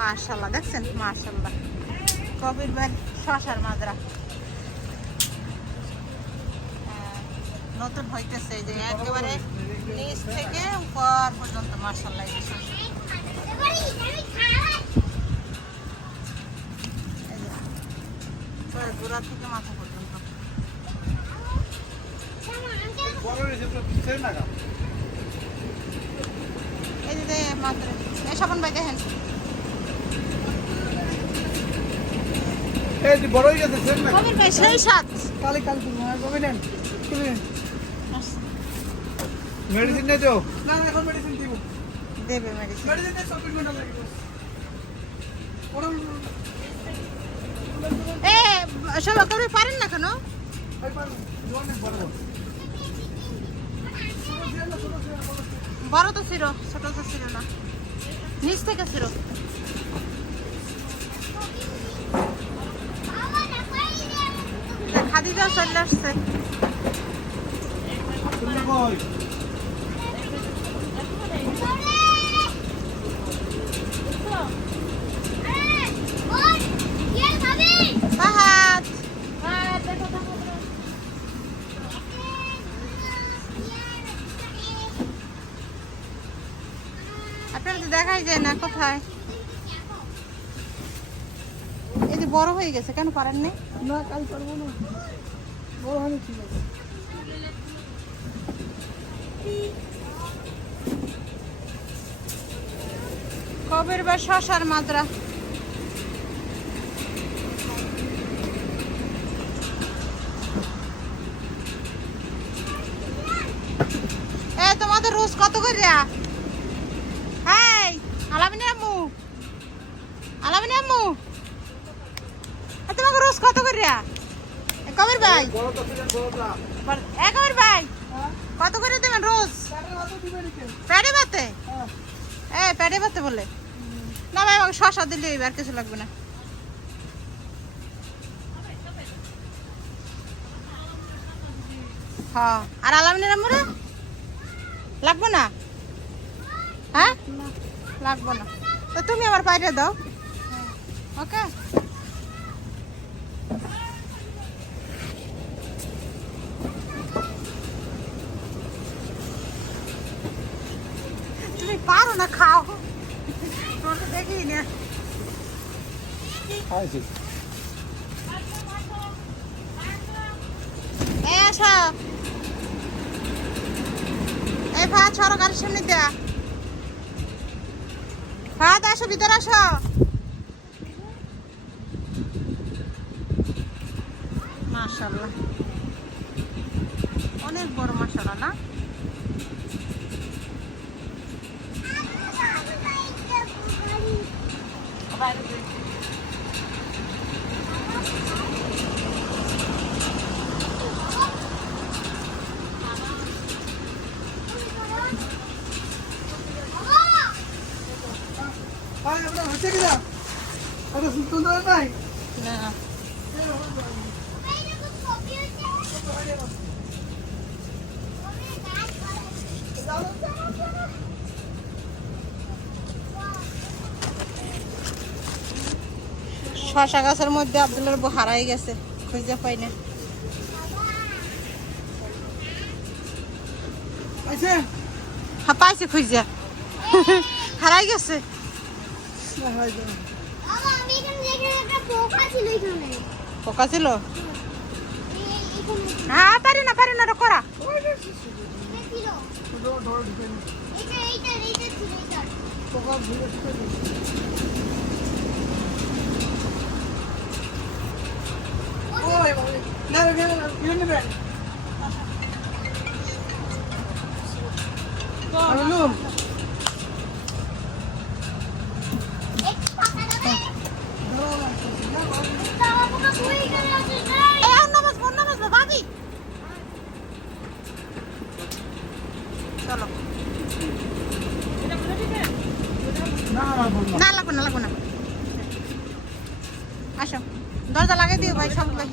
মাশাআল্লাহ দেখছেন, মাশাআল্লাহ কবির ভাই শশার মাজরা নতুন হইতেছে, যে একেবারে নিচ থেকে উপর পর্যন্ত মাশাআল্লাহ। এই যে শশা গোড়া থেকে মাথা পর্যন্ত। এই যে মাত্র এই স্বপন ভাই দেখেন, এই যে বড় হয়ে গেছে সেম না কবির ভাই সেই সাত কালি কালি তুমি কবে নেন মেডিসিন নেই তো? না এখন মেডিসিন দিব, দেবে মেডিসিন। মেডিসিন 24 ঘন্টা লাগবে। এ সব কবি পারেন না কেন? ভাই পার অনেক বড় বড় তো ছিল, ছোট তো ছিল না, নিচ থেকে ছিল। খাদিজা চলে আসছে। তুমি কই বাহাত আপনার তো দেখাই যায় না কোথায়। এই যে বড় হয়ে গেছে, কেন পারেন না? না কাল পারবো না, বড় হলে ঠিক আছে। কবের বা শশার মাজরা এ তোমাদের রোজ কত করে? হাই আলামিনী আম্মু, আলামিনী আম্মু তোমাকে রোজ কত করে? কবির ভাই বড় তো ছিলেন বড়টা কবির ভাই কত করে দেবেন রোজ? কাটে কত দিবে নিতে? প্যাডে ভাতে? হ্যাঁ প্যাডে ভাতে বলে না ভাই, আমাকে শশা দিলে এবার কিছু লাগবে না। হ্যাঁ আর আলামিনের আম্মুরে লাগবে না? হ্যাঁ লাগবে না, তো তুমি আমার বাইরে দাও। ওকে তুমি পারো না, খাও, তোমার তো দেখি না। খাইছি এই আসো, এই ভাত সরো গাড়ির সামনে দেয়া, ভাত আসো ভিতরে আসো। মাশাআল্লাহ অনেক বড় মাশাআল্লাহ না? ভাই আপনার হচ্ছে কি না? আরে সুন্দর নাই না শশা গাছের মধ্যে আব্দুল্লার বউ হারাই গেছে, খুঁজে পাই না। আছে হ্যাঁ পাইছে খুঁজে, হারাই গেছে। পোকা ছিল? হ্যাঁ পারি না ওটা করা। চলো না লাগবে না, আসো দরজা লাগিয়ে দিও ভাই, সব ভাই।